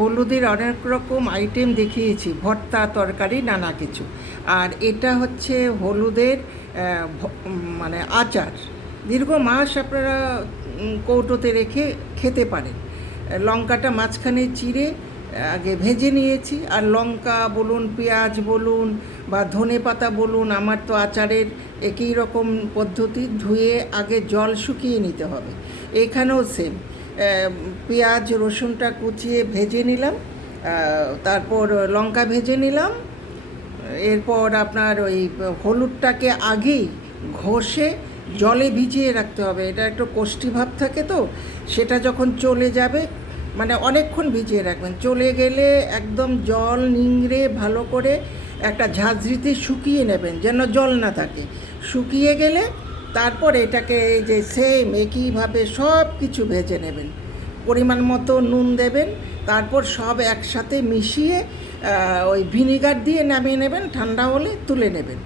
হলুদের অনেক রকম আইটেম দেখিয়েছি, ভর্তা, তরকারি, নানা কিছু। আর এটা হচ্ছে হলুদের মানে আচার। দীর্ঘ মাস আপনারা কৌটোতে রেখে খেতে পারেন। লঙ্কাটা মাঝখানে চিড়ে আগে ভেজে নিয়েছি, আর লঙ্কা বলুন, পেঁয়াজ বলুন বা ধনে পাতা বলুন, আমার তো আচারের একই রকম পদ্ধতি। ধুয়ে আগে জল শুকিয়ে নিতে হবে। এখানেও সেম, পেঁয়াজ রসুনটা কুচিয়ে ভেজে নিলাম, তারপর লঙ্কা ভেজে নিলাম। এরপর আপনার ওই হলুদটাকে আগেই ঘষে জলে ভিজিয়ে রাখতে হবে। এটা একটু কোষ্ঠী ভাব থাকে, তো সেটা যখন চলে যাবে, মানে অনেকক্ষণ ভিজিয়ে রাখবেন, চলে গেলে একদম জল নিংড়ে ভালো করে একটা ঝাঁঝরিতে শুকিয়ে নেবেন, যেন জল না থাকে। শুকিয়ে গেলে তারপর এটাকে এই যে সেম একইভাবে সব কিছু ভেজে নেবেন, পরিমাণ মতো নুন দেবেন, তারপর সব একসাথে মিশিয়ে ওই ভিনিগার দিয়ে নামিয়ে নেবেন, ঠান্ডা হলে তুলে নেবেন।